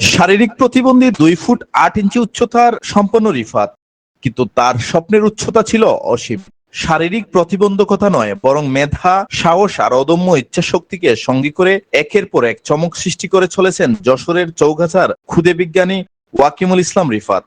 শারীরিক প্রতিবন্ধী দুই ফুট আট ইঞ্চি উচ্চতার সম্পন্ন রিফাত, কিন্তু তার স্বপ্নের উচ্চতা ছিল অসীম। শারীরিক প্রতিবন্ধকতা নয়, বরং মেধা, সাহস আর অদম্য ইচ্ছা শক্তিকে সঙ্গী করে একের পর এক চমক সৃষ্টি করে চলেছেন যশোরের চৌগাছার ক্ষুদে বিজ্ঞানী ওয়াকিমুল ইসলাম রিফাত।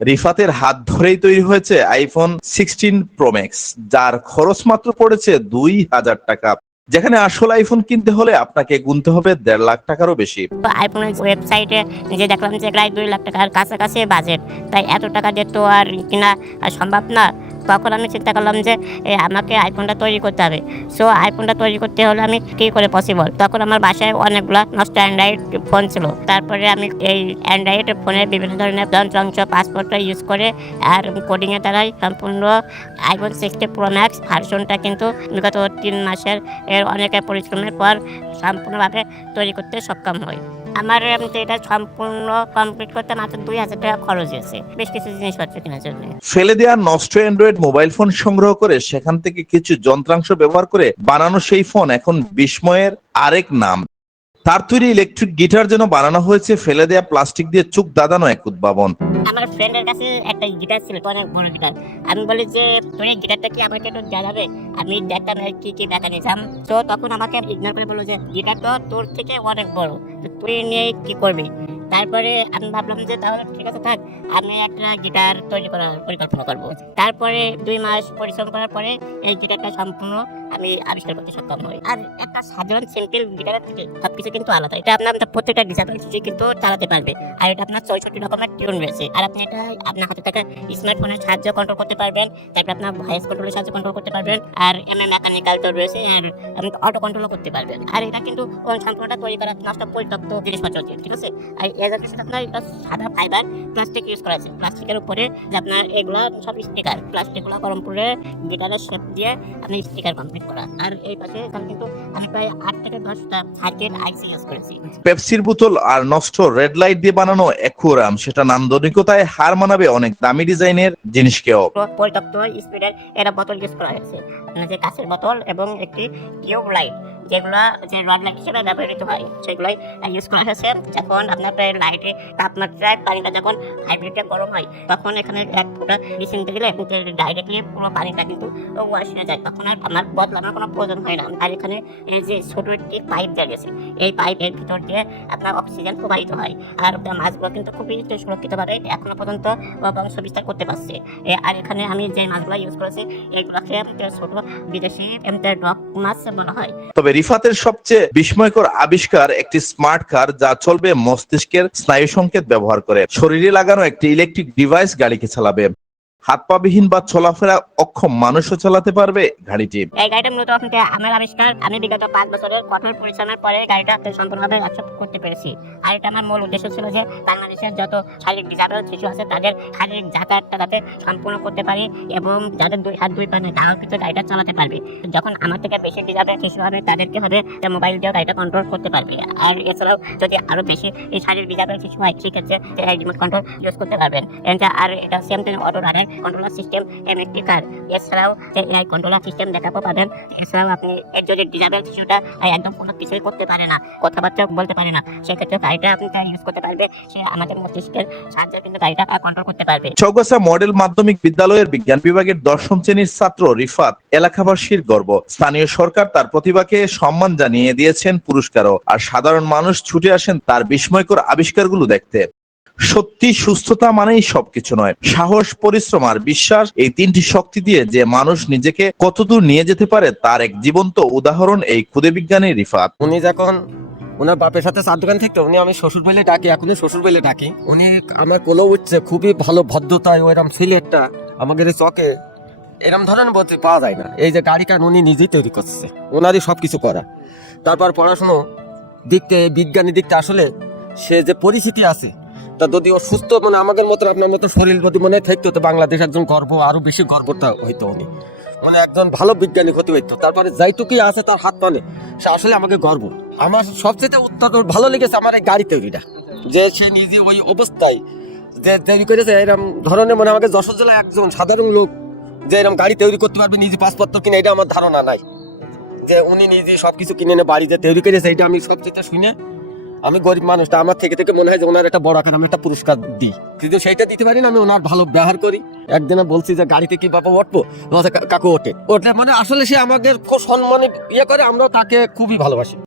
রিফাতের হাত ধরেই তৈরি হয়েছে আইফোন সিক্সটিন প্রোম্যাক্স যার খরচ মাত্র পড়েছে দুই হাজার টাকা। যেখানে আসল আইফোন কিনতে হলে আপনাকে গুনতে হবে দেড় লাখ টাকারও বেশি। আইফোন আইফোনের ওয়েবসাইটে যে দেখলাম যে প্রায় দুই লাখ টাকার কাছাকাছি বাজেট তাই এত টাকা দিয়ে তো আর কিনা সম্ভব না। তখন আমি চিন্তা করলাম যে আমাকে আইফোনটা তৈরি করতে হবে। সো আইফোনটা তৈরি করতে হলে আমি কী করে পসিবল তখন আমার বাসায় অনেকগুলো নষ্ট অ্যান্ড্রয়েড ফোন ছিল। তারপরে আমি এই অ্যান্ড্রয়েড ফোনের বিভিন্ন ধরনের যন্ত্রাংশ পাসপোর্টটা ইউজ করে, আর কোডিংয়ের দ্বারাই সম্পূর্ণ আইফোন সিক্সটি প্রো ম্যাক্স ভার্সনটা কিন্তু বিগত তিন মাসের এর অনেকের পরিশ্রমের পর সম্পূর্ণভাবে তৈরি করতে সক্ষম হই। আমার এটা সম্পূর্ণ কমপ্লিট করতে মাত্র দুই হাজার টাকা খরচ হয়েছে। বেশ কিছু জিনিসপত্র কেনার জন্য। ফেলে দেওয়া নষ্ট অ্যান্ড্রয়েড মোবাইল ফোন সংগ্রহ করে সেখান থেকে কিছু যন্ত্রাংশ ব্যবহার করে বানানো সেই ফোন এখন বিস্ময়ের আরেক নাম। তার তৈরি ইলেকট্রিক গিটার যেন বানানো হয়েছে, ফেলে দেয়া প্লাস্টিক দিয়ে চোখ দাদানো এক উদ্ভাবন। আমার ফ্রেন্ডের কাছে একটা গিটার ছিল অনেক বড় গিটার আমি বলি যে তুমি গিটারটা কি আমাকে একটু দেওয়া আমি দেখতাম এর কি কি মেকানিজম তো তখন আমাকে ইগনোর করে বলল যে গিটার তো তোর থেকে অনেক বড়। তুই নিয়ে কি করবি? তারপরে আমি ভাবলাম যে তাহলে ঠিক আছে থাক, আমি একটা গিটার তৈরি করার পরিকল্পনা করব। তারপরে দুই মাস পরিশ্রম করার পরে এই গিটারটা সম্পূর্ণ আমি আবিষ্কার করতে সক্ষম হই। আর একটা সাধারণ সিম্পল গিটারের থেকে সবকিছু কিন্তু আলাদা। এটা আপনার প্রত্যেকটা ডিসএবিলিটি কিন্তু চালাতে পারবে। আর এটা আপনার চৌষট্টি রকমের টিউন রয়েছে। আর আপনি এটা আপনার হাতে থাকা স্মার্টফোনের সাহায্য কন্ট্রোল করতে পারবেন। তারপর আপনার ভয়েস কন্ট্রোলের সাহায্য কন্ট্রোল করতে পারবেন। আর এম এ মেকানিক্যাল তো রয়েছে, আর আপনি অটো কন্ট্রোলও করতে পারবেন। আর এটা কিন্তু সম্পূর্ণটা তৈরি করা নষ্ট পরিত্যক্ত জিনিসপত্র ঠিক আছে? আর এর সাথে আপনার এটা সাদা ফাইবার প্লাস্টিক ইউজ করা আছে। প্লাস্টিকের উপরে আপনার এগুলো সব স্টিকার প্লাস্টিকগুলো গরম করে গিটারের শেপ দিয়ে আপনি স্টিকার কমপ্লিট করা। আর এই পাশে এখানে কিন্তু আমি প্রায় আট থেকে দশটা আইসি ইউজ করেছি। পেপসির বোতল আর নষ্ট রেড লাইট দিয়ে বানানো একুরাম সেটা নান্দনিকতায় হার মানাবে অনেক দামি ডিজাইনের জিনিসকেও। পুরো পরিত্যক্ত স্পিডের এটা বোতল ইউজ করা হয়েছে। যে কাঁচের বোতল এবং একটি টিউব লাইট যেগুলো যে রড হিসেবে ব্যবহৃত হয়, সেগুলোই ইউজ করা হয়েছে। যখন আপনার প্রায় লাইটে তাপমাত্রায় পানিটা যখন হাইব্রিডটা গরম হয়, তখন এখানে এক ফোঁটা ডিসিনতে দিলে ডাইরেক্টলি পুরো পানিটা কিন্তু ওয়াশ হয়ে যায়। তখন আর আমার বদলানোর কোনো প্রয়োজন হয় না। আর এখানে যে ছোট একটি পাইপ দেওয়া গেছে এই পাইপের ভিতর দিয়ে আপনার অক্সিজেন প্রবাহিত হয়। আর মাছগুলো কিন্তু খুবই সুরক্ষিতভাবে এখনও পর্যন্ত বংশ বিস্তার করতে পারছে। আর এখানে আমি যে মাছগুলো ইউজ করেছি, এগুলোকে ছোট বিদেশি ডক মাছ বলা হয়। তবে রিফাতের সবচেয়ে বিস্ময়কর আবিষ্কার একটি স্মার্ট কার যা চলবে মস্তিষ্কের স্নায়ু সংকেত ব্যবহার করে। শরীরে লাগানো একটি ইলেকট্রিক ডিভাইস গাড়িকে চালাবে। হাত পা বিহীন বা চলাফেরা অক্ষম মানুষও চালাতে পারবে গাড়িটি। এই গাড়িটা মূলত আপনাকে আমার আবিষ্কার। আমি বিগত পাঁচ বছরের কঠোর পরিশ্রমের পরে গাড়িটা সম্পূর্ণভাবে অ্যাকসেপ্ট করতে পেরেছি। আর এটা আমার মূল উদ্দেশ্য ছিল যে বাংলাদেশের যত শারীরিক ডিজাবেল শিশু আছে, তাদের শারীরিক যাতায়াতটা যাতে সম্পূর্ণ করতে পারি এবং যাদের দুই হাত দুই পানে তারাও কিন্তু গাড়িটা চালাতে পারবে। যখন আমার থেকে বেশি ডিজাবেল শিশু হবে, তাদেরকে হবে মোবাইল দিয়ে গাড়িটা কন্ট্রোল করতে পারবে। আর এছাড়াও যদি আরও বেশি শারীরিক ডিজাবেল শিশু হয়, সেক্ষেত্রে রিমোট কন্ট্রোল ইউজ করতে পারবেন। আর এটা same auto radar controller system এমএকটি কার এছাড়াও এআই কন্ট্রোলার সিস্টেম দেখাবো পাবেন। এছাড়াও আপনি এর যদি ডিজাবেল শিশুটা একদম কোনো কিছুই করতে পারে না। কথাবার্তা বলতে পারে না। সেক্ষেত্রে গাড়িটা আপনি ইউজ করতে পারবে। সে আমাদের মস্তিষ্কের সাহায্যে কিন্তু গাড়িটা কন্ট্রোল করতে পারবে। চৌগাছা মডেল মাধ্যমিক বিদ্যালয়ের বিজ্ঞান বিভাগের দশম শ্রেণির ছাত্র রিফাত এলাকাবাসীর গর্ব। স্থানীয় সরকার তার প্রতিভাকে সম্মান জানিয়ে দিয়েছেন পুরস্কারও। আর সাধারণ মানুষ ছুটে আসেন তার বিস্ময়কর আবিষ্কারগুলো দেখতে। সত্যি সুস্থতা মানেই সবকিছু নয়। সাহস, পরিশ্রম আর বিশ্বাস এই তিনটি শক্তি দিয়ে যে মানুষ নিজেকে কতদূর নিয়ে যেতে পারে তার এক জীবন্ত উদাহরণ এই ক্ষুদে বিজ্ঞানী রিফাত। উনি যখন ওনার বাপের সাথে চার দোকান থাকতো, উনি আমি শ্বশুর বলে ডাকি এখনই শ্বশুর বলে ডাকি। উনি আমার কোলো উঠছে, খুবই ভালো ভদ্রতায়, ওইরকম সিলেটটা আমাদের চকে, এরম ধরনের বলতে পাওয়া যায় না। এই যে গাড়ি কান উনি নিজেই তৈরি করছে, ওনারই সব কিছু করা। তারপর পড়াশুনো দিকতে বিজ্ঞানী দিকতে আসলে সে যে পরিচিতি আছে তা যদি ও সুস্থ মানে আমাদের মতো আপনার মতো শরীর যদি মনে থাকতো, তো বাংলাদেশ একজন গর্ব, আরও বেশি গর্বটা হইতো উনি। মানে একজন ভালো বিজ্ঞানী হতে হইতো। তারপরে যাইটুকুই আছে, তার হাত মানে সে আসলে আমাকে গর্ব। আমার সবচেয়ে উত্তর ভালো লেগেছে আমার এই গাড়ি তৈরিটা যে সে নিজে ওই অবস্থায় যে তৈরি করেছে এরকম ধরনের মানে আমাকে যশোর জেলায় একজন সাধারণ লোক যে এরকম গাড়ি তৈরি করতে পারবে, নিজে পাসপত্র কিনে, এটা আমার ধারণা নাই। যে উনি নিজে সব কিছু কিনে এনে বাড়িতে তৈরি করেছে, এটা আমি সবচেয়ে শুনে আমি গরিব মানুষটা আমার থেকে থেকে মনে হয় যে ওনার একটা বড় আকার, আমি একটা পুরস্কার দিই। কিন্তু সেইটা দিতে পারি না, আমি ওনার ভালো ব্যবহার করি। একদিন বলছি যে, গাড়িতে কি বাবা উঠবো? কাকু ওঠে। ওঠে মানে আসলে সে আমাদের খুব সম্মানে ইয়ে করে আমরা তাকে খুবই ভালোবাসি।